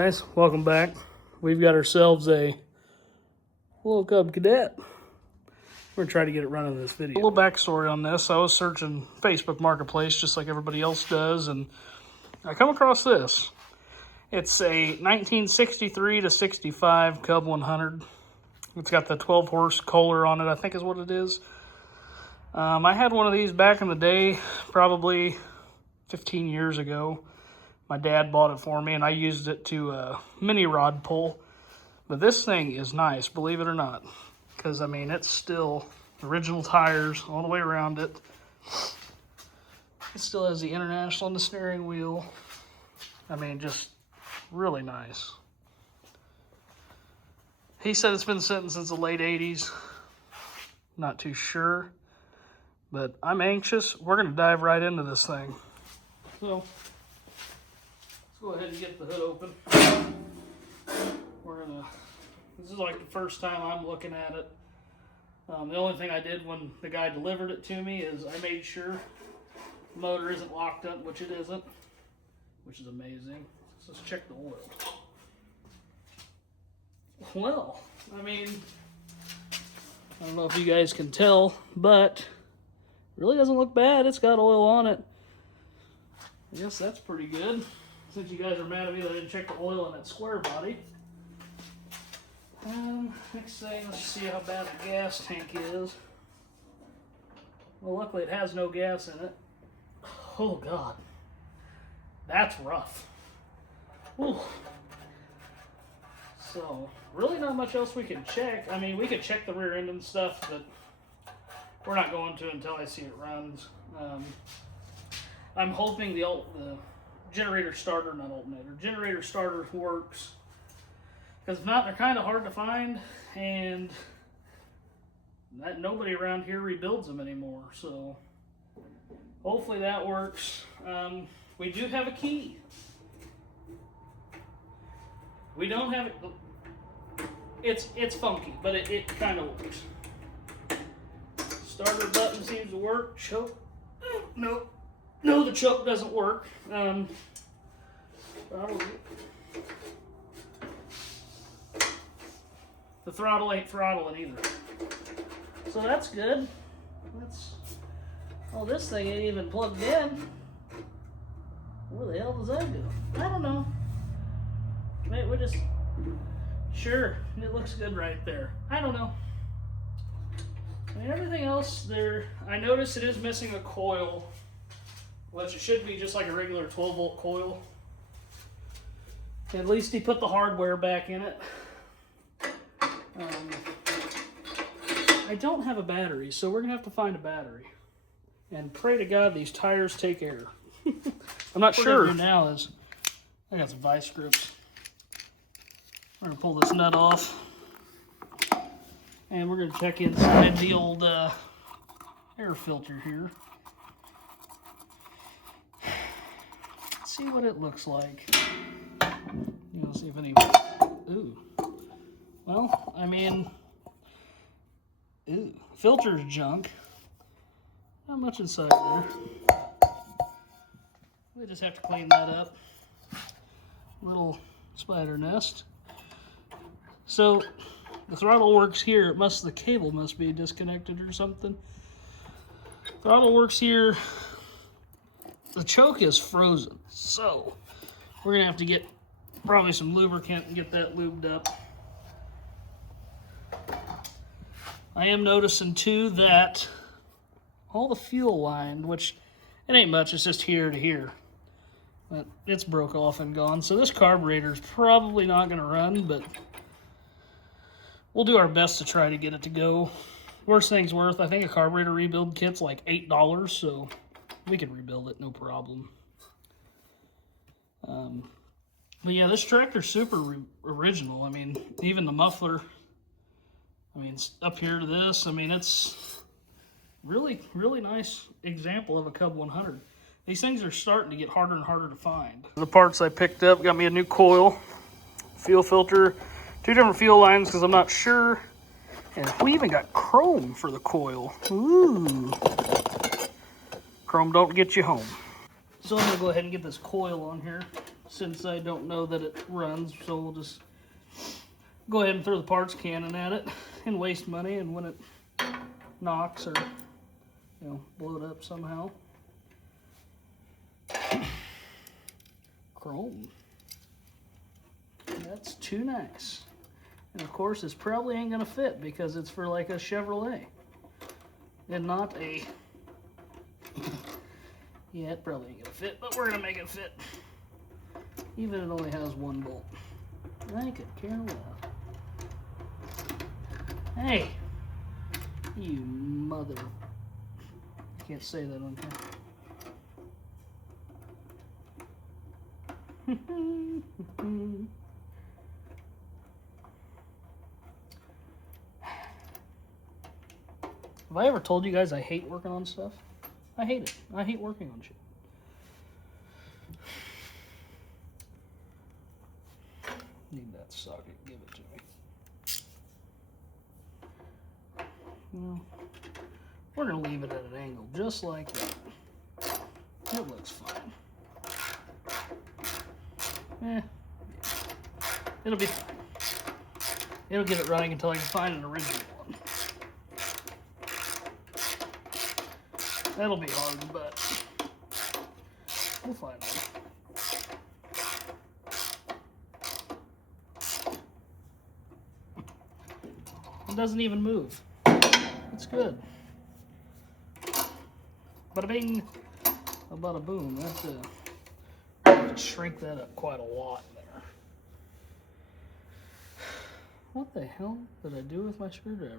Guys, welcome back. We've got ourselves a little Cub Cadet. We're gonna try to get it running in this video. A little backstory on this. I was searching Facebook Marketplace just like everybody else does, and I come across this. It's a 1963 to 65 Cub 100. It's got the 12 horse Kohler on it, I think is what it is. I had one of these back in the day, probably 15 years ago. My dad bought it for me, and I used it to mini rod pull. But this thing is nice, believe it or not. Because, I mean, it's still original tires all the way around it. It still has the International on the steering wheel. I mean, just really nice. He said it's been sitting since the late 80s. Not too sure. But I'm anxious. We're going to dive right into this thing. So, go ahead and get the hood open. This is like the first time I'm looking at it. The only thing I did when the guy delivered it to me is I made sure the motor isn't locked up, which it isn't, which is amazing. So let's check the oil. Well, I mean, I don't know if you guys can tell, but it really doesn't look bad. It's got oil on it. I guess that's pretty good. Since you guys are mad at me that I didn't check the oil on that square body. Next thing, let's see how bad the gas tank is. Well, luckily it has no gas in it. Oh God, that's rough. Whew. So, really not much else we can check. I mean, we could check the rear end and stuff, but we're not going to until I see it runs. I'm hoping the generator starter, not alternator, generator starter works. Because if not, they're kind of hard to find, and nobody around here rebuilds them anymore. So hopefully that works. We do have a key. We don't have it. It's funky, but it kind of works. Starter button seems to work. Choke. Nope. No, the choke doesn't work. The throttle ain't throttling either. So that's good. Oh, this thing ain't even plugged in. Where the hell does that go? I don't know. Maybe we just... Sure, it looks good right there. I don't know. I mean, everything else there... I noticed it is missing a coil, which it should be just like a regular 12-volt coil. At least he put the hardware back in it. I don't have a battery, so we're going to have to find a battery. And pray to God these tires take air. I'm not sure. What we're going to do now is, I got some vice grips. We're going to pull this nut off. And we're going to check inside the old air filter here. See what it looks like. You know, see if any... Ooh. Well, I mean... Ooh. Filter's junk. Not much inside there. We just have to clean that up. Little spider nest. So, the throttle works here. The cable must be disconnected or something. Throttle works here. The choke is frozen, so we're gonna have to get probably some lubricant and get that lubed up. I am noticing too that all the fuel line, which it ain't much, it's just here to here, but it's broke off and gone. So this carburetor is probably not gonna run, but we'll do our best to try to get it to go. Worst thing's worth, I think a carburetor rebuild kit's like $8, so we can rebuild it, no problem. But yeah, this tractor's super original. I mean, even the muffler, I mean, it's up here to this. I mean, it's really, really nice example of a Cub 100. These things are starting to get harder and harder to find. The parts I picked up got me a new coil, fuel filter, 2 different fuel lines because I'm not sure. And we even got chrome for the coil. Ooh. Chrome don't get you home. So I'm going to go ahead and get this coil on here. since I don't know that it runs, so we'll just go ahead and throw the parts cannon at it and waste money, and when it knocks or, you know, blow it up somehow. Chrome. That's too nice. And of course, this probably ain't gonna fit because it's for like a Chevrolet and not a. Yeah, it probably ain't gonna fit, but we're gonna make it fit. Even if it only has one bolt. I could care less. Hey! You mother. I can't say that on camera. Have I ever told you guys I hate working on stuff? I hate it. I hate working on shit. Need that socket. Give it to me. No. We're going to leave it at an angle just like that. It looks fine. Yeah. It'll be fine. It'll get it running until I can find an original one. That'll be hard, but we'll find one. It doesn't even move. It's good. Bada bing, bada boom. That's shrink that up quite a lot there. What the hell did I do with my screwdriver?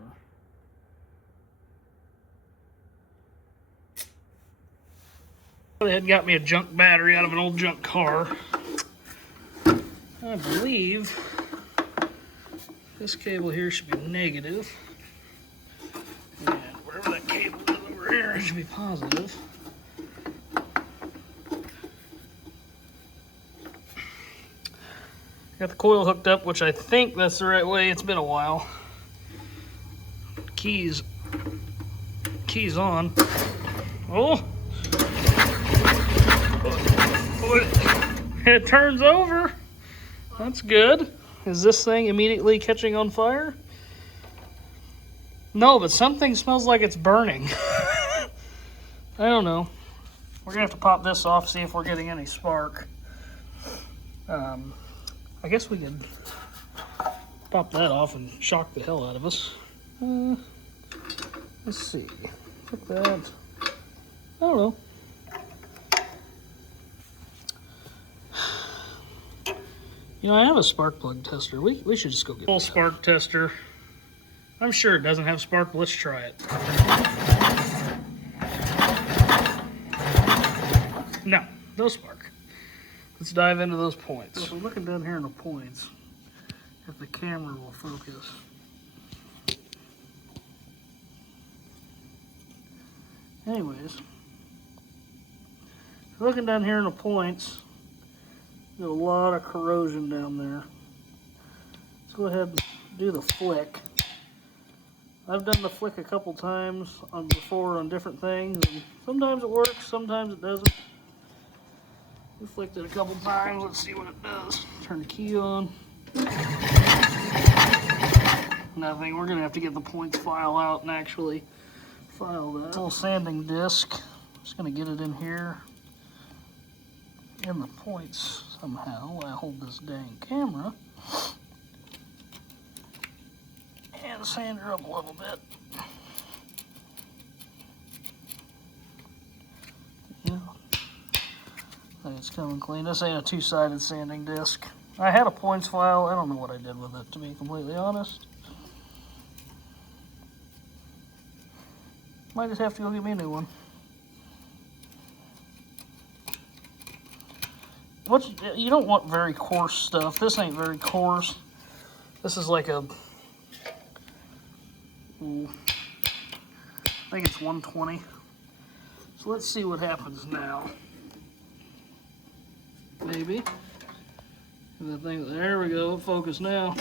They had got me a junk battery out of an old junk car. I believe this cable here should be negative. And wherever that cable is over here, it should be positive. Got the coil hooked up, which I think that's the right way. It's been a while. Keys on. Oh! It turns over. That's good. Is this thing immediately catching on fire? No, but something smells like it's burning. I don't know. We're gonna have to pop this off, see if we're getting any spark. I guess we could pop that off and shock the hell out of us. Let's see. Put that. I don't know. You know, I have a spark plug tester. We should just go get a full spark tester. I'm sure it doesn't have spark, but let's try it. No spark. Let's dive into those points. So we're looking down here in the points, if the camera will focus. Anyways, looking down here in the points, there's a lot of corrosion down there. Let's go ahead and do the flick. I've done the flick a couple times before on different things, and sometimes it works, sometimes it doesn't. We flicked it a couple times. Let's see what it does. Turn the key on. Nothing. We're gonna have to get the points file out and actually file that. Little sanding disc. Just gonna get it in here. In the points somehow while I hold this dang camera. And sand her up a little bit. Yeah. I think it's coming clean. This ain't a two-sided sanding disc. I had a points file. I don't know what I did with it, to be completely honest. Might just have to go get me a new one. You don't want very coarse stuff. This ain't very coarse. This is like a, I think it's 120. So let's see what happens now. Maybe. And the thing, there we go, focus now.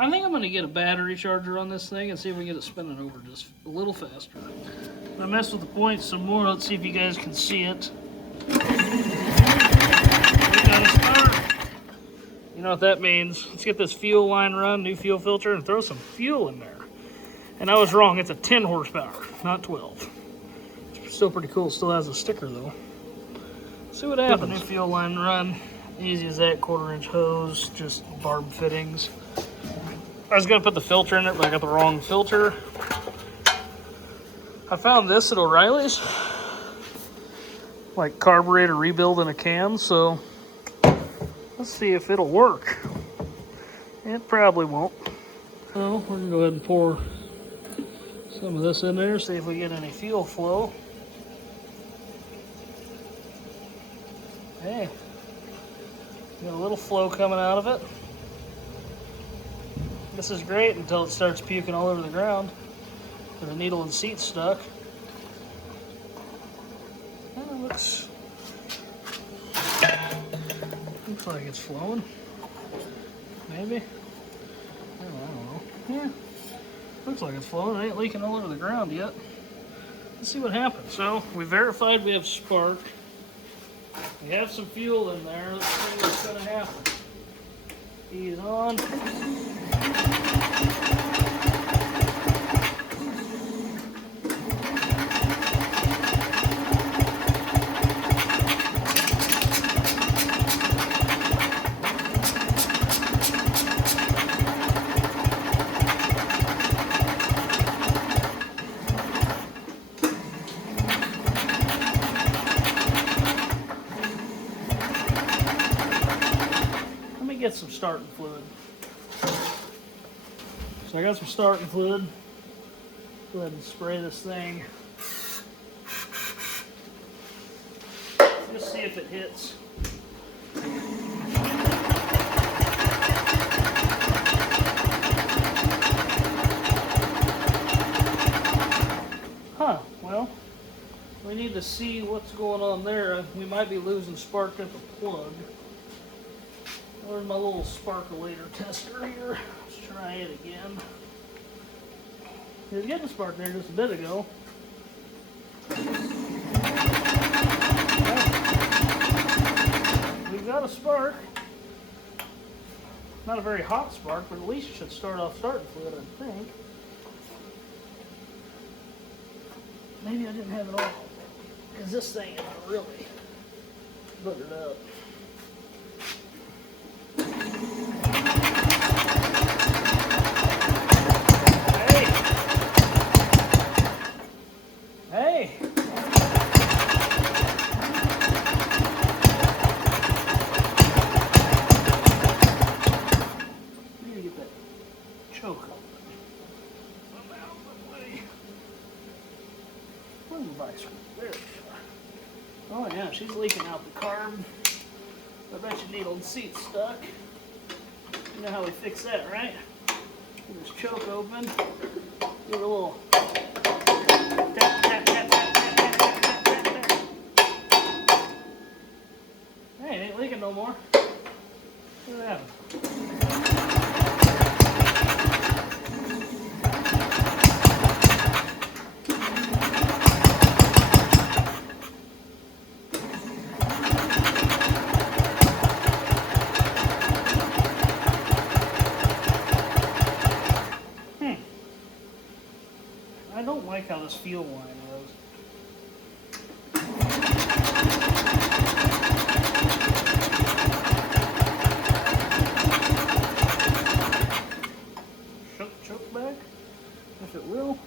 I think I'm going to get a battery charger on this thing and see if we can get it spinning over just a little faster. I messed with the points some more. Let's see if you guys can see it. We got to start. You know what that means? Let's get this fuel line run, new fuel filter, and throw some fuel in there. And I was wrong. It's a 10 horsepower, not 12. It's still pretty cool. Still has a sticker though. See what happens. New fuel line run. Easy as that. 1/4-inch hose, just barb fittings. I was gonna put the filter in it, but I got the wrong filter. I found this at O'Reilly's, like carburetor rebuild in a can. So let's see if it'll work. It probably won't. So we're gonna go ahead and pour some of this in there, see if we get any fuel flow. Hey, got a little flow coming out of it. This is great until it starts puking all over the ground. The needle and seat stuck. Oh, looks like it's flowing. Maybe. I don't know. Yeah. Looks like it's flowing. It ain't leaking all over the ground yet. Let's see what happens. So we verified we have spark. We have some fuel in there. Let's see what's going to happen. Ease on. Get some starting fluid. So I got some starting fluid. Go ahead and spray this thing. Just see if it hits. Huh, well, we need to see what's going on there. We might be losing spark at the plug. Where's my little sparkulator tester here? Let's try it again. It was getting spark there just a bit ago. We've got a spark. Not a very hot spark, but at least it should start off starting fluid, I think. Maybe I didn't have it all, because this thing is really buggered up. Hey! Need to get that choke open. Where's the vice grip? There we are. Oh yeah, she's leaking out the carb. I bet you needle and seat stuck. You know how we fix that, right? Get this choke open. Give it a little tap, tap, tap, tap, tap, tap, tap, tap, tap. Hey, it ain't leaking no more. Look at that. I don't like how this fuel line is. Choke back, if it will.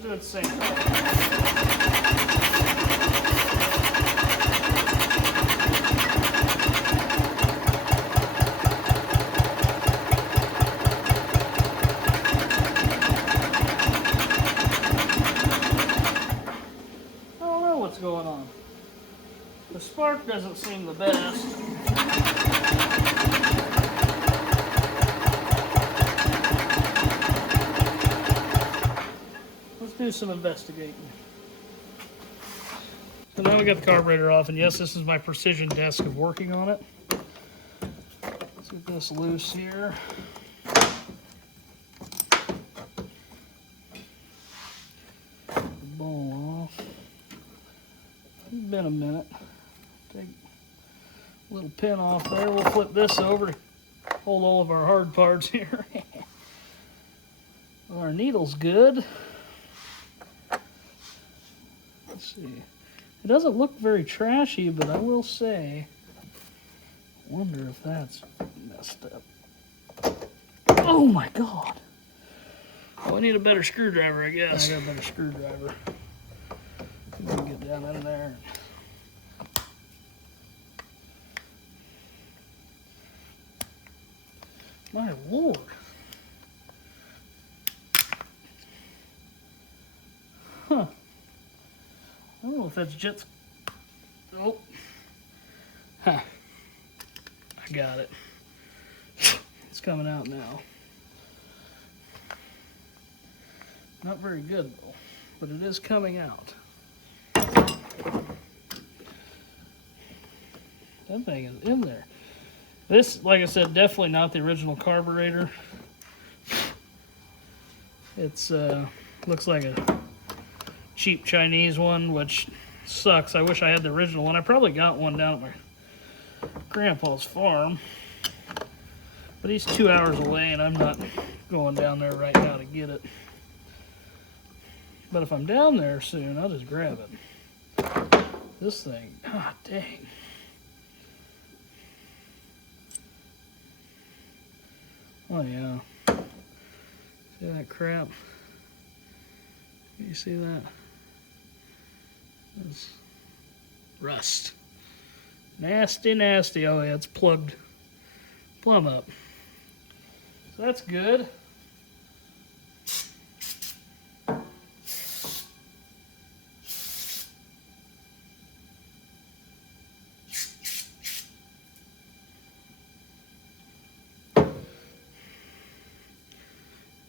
Do it same. I don't know what's going on. The spark doesn't seem the best. Let's do some investigating. So now we got the carburetor off, and yes, this is my precision desk of working on it. Let's get this loose here. The ball off. It's been a minute. Take a little pin off there. We'll flip this over to hold all of our hard parts here. Well, our needle's good. Let's see. It doesn't look very trashy, but I will say, I wonder if that's messed up. Oh my God! Oh, I need a better screwdriver, I guess. I got a better screwdriver. Get down in there. My Lord. Huh. I don't know if that's just... Oh. Huh. I got it. It's coming out now. Not very good, though. But it is coming out. That thing is in there. This, like I said, definitely not the original carburetor. It's looks like a cheap Chinese one, which sucks. I wish I had the original one. I probably got one down at my grandpa's farm, but he's 2 hours away, and I'm not going down there right now to get it. But if I'm down there soon, I'll just grab it. This thing, ah, dang. Oh yeah. See that crap? You see that? That's rust. Nasty, nasty. Oh yeah, it's plugged plumb up. So that's good.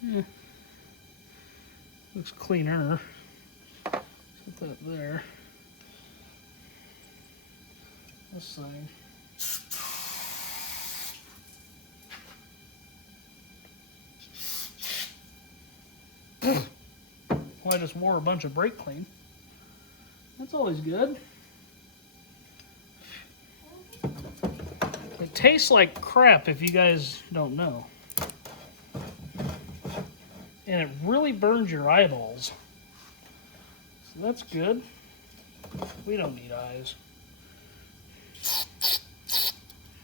Yeah. Looks cleaner. Put that there. This thing. Well, I just wore a bunch of brake clean. That's always good. It tastes like crap if you guys don't know. And it really burns your eyeballs. So that's good. We don't need eyes.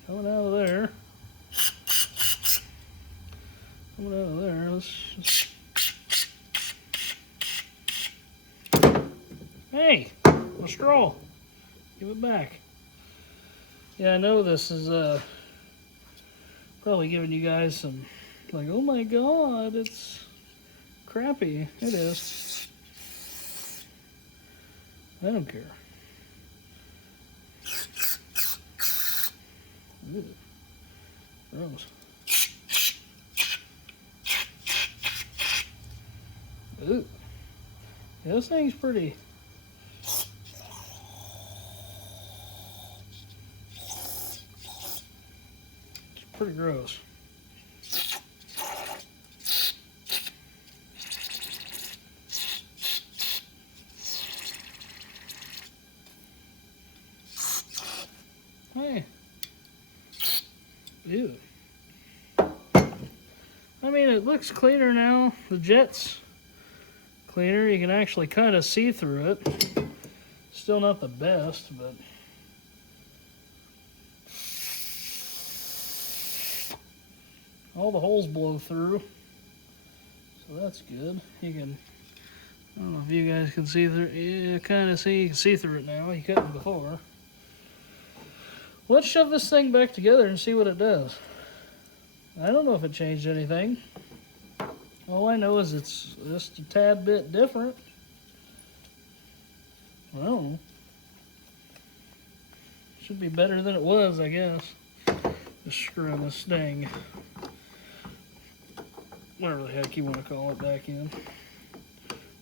Coming out of there. Coming out of there. Let's just... Hey, a straw. Give it back. Yeah, I know this is probably giving you guys some, like, oh my God, it's crappy. It is. I don't care. Ooh. Gross. Ooh. Yeah, this thing's pretty. It's pretty gross. Hey. Ew. I mean, it looks cleaner now. The jet's cleaner. You can actually kind of see through it. Still not the best, but... all the holes blow through. So that's good. You can... I don't know if you guys can see through... You kind of see, you can see through it now. You couldn't before. Let's shove this thing back together and see what it does. I don't know if it changed anything. All I know is it's just a tad bit different. I don't know. Should be better than it was, I guess. Just screwing this thing, whatever the heck you want to call it, back in.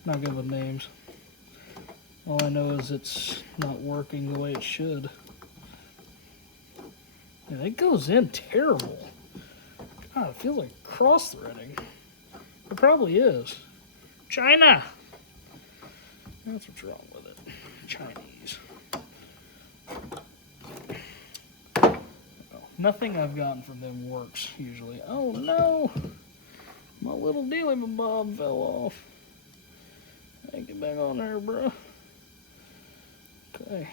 Not good with names. All I know is it's not working the way it should. And it goes in terrible. God, it feels like cross-threading. It probably is. China! That's what's wrong with it. Chinese. Nothing I've gotten from them works, usually. Oh, no! My little dealy bob fell off. Hey, get back on there, bro. Okay.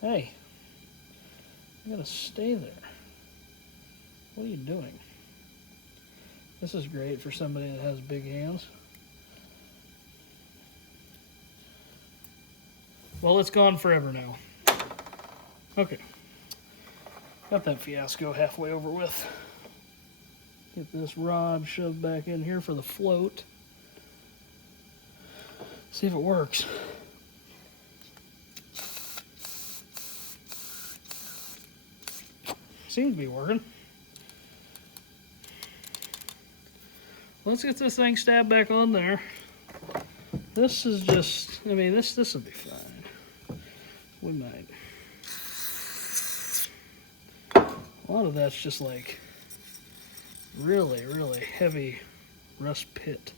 Hey. You gotta stay there. What are you doing? This is great for somebody that has big hands. Well, it's gone forever now. Okay. Got that fiasco halfway over with. Get this rod shoved back in here for the float. See if it works. Seems to be working. Let's get this thing stabbed back on there. This is just, I mean, this will be fine. We might. A lot of that's just like really, really heavy rust pit.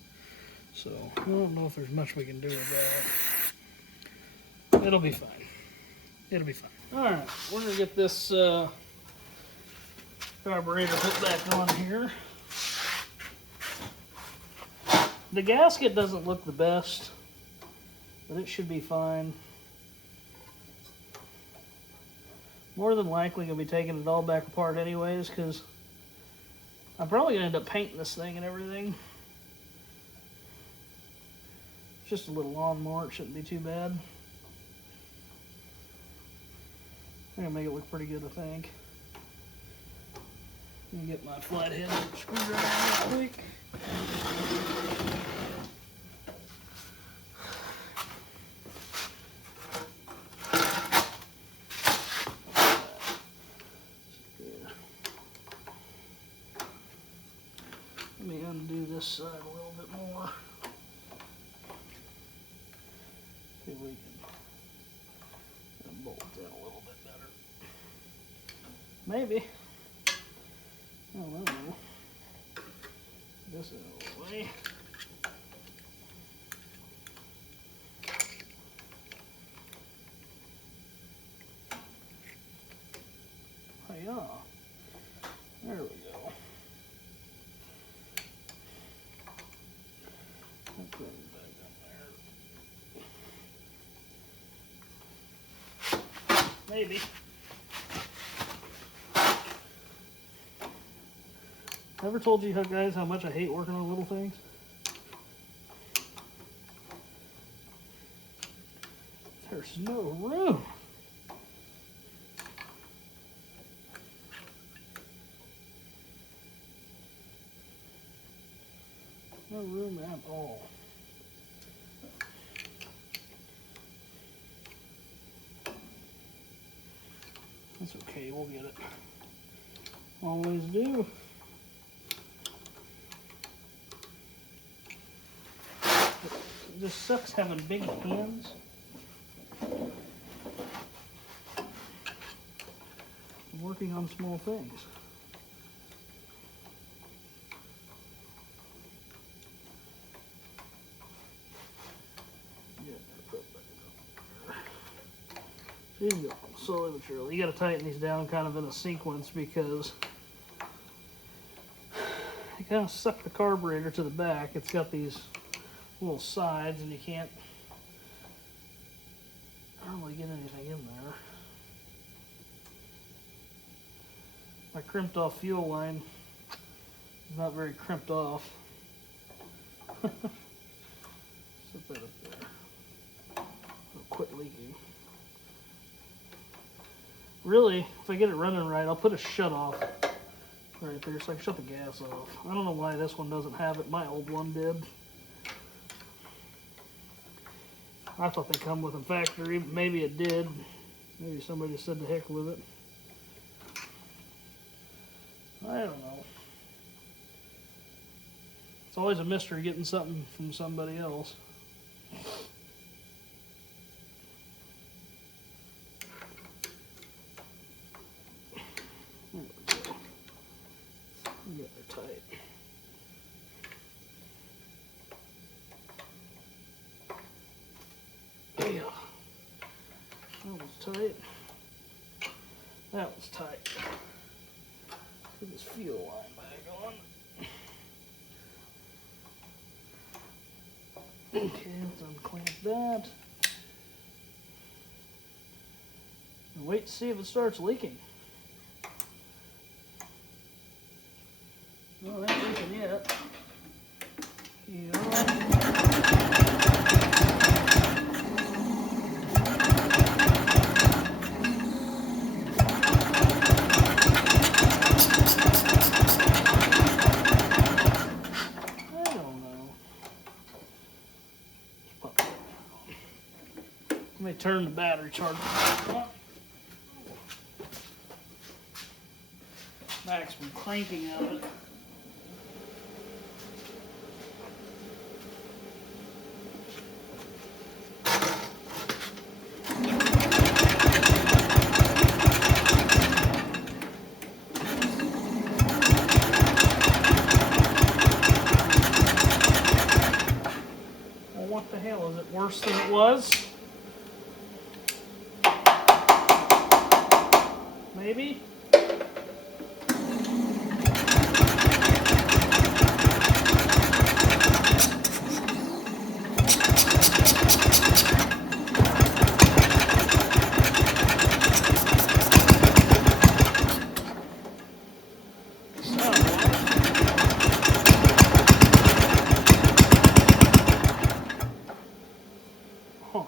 So I don't know if there's much we can do with that. It'll be fine. It'll be fine. Alright, we're going to get this carburetor put back on here. The gasket doesn't look the best, but it should be fine. More than likely going to be taking it all back apart anyways, because I'm probably going to end up painting this thing and everything. Just a little lawnmower, it shouldn't be too bad. I'm going to make it look pretty good, I think. Let me get my flathead screwdriver real quick. Let me undo this side a little bit more. See if we can bolt in a little bit better. Maybe. Oh, I don't know. This is out of the way. Hi-ya. There we go. Put it back on there. Maybe. Ever told you guys how much I hate working on little things? There's no room. No room at all. That's okay, we'll get it. Always do. It just sucks having big hands. I'm working on small things. There you go, slowly but surely. You got to tighten these down kind of in a sequence because you kind of suck the carburetor to the back. It's got these little sides and you can't really get anything in there. My crimped off fuel line is not very crimped off. Set that up there. It'll quit leaking. Really, if I get it running right, I'll put a shut off right there so I can shut the gas off. I don't know why this one doesn't have it. My old one did. I thought they come with them factory. Maybe it did. Maybe somebody said the heck with it. I don't know. It's always a mystery getting something from somebody else. There we go. Get her tight. Yeah. That was tight. That was tight. Put this fuel line back on. Okay, let's unclamp that. And wait to see if it starts leaking. No, it ain't leaking yet. Yeah. Let me turn the battery charger on. Max been cranking out of it. Well, what the hell? Is it worse than it was? Maybe? Huh.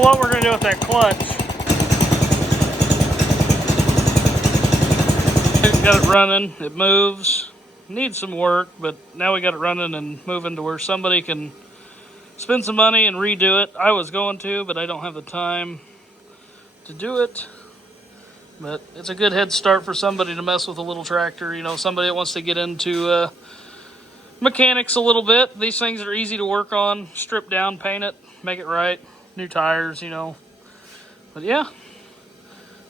know what we're going to do with that clutch. Got it running. It moves. Needs some work, but now we got it running and moving to where somebody can spend some money and redo it. I was going to, but I don't have the time to do it. But it's a good head start for somebody to mess with a little tractor. You know, somebody that wants to get into mechanics a little bit. These things are easy to work on. Strip down, paint it, make it right. New tires, you know. But yeah,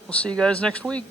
we'll see you guys next week.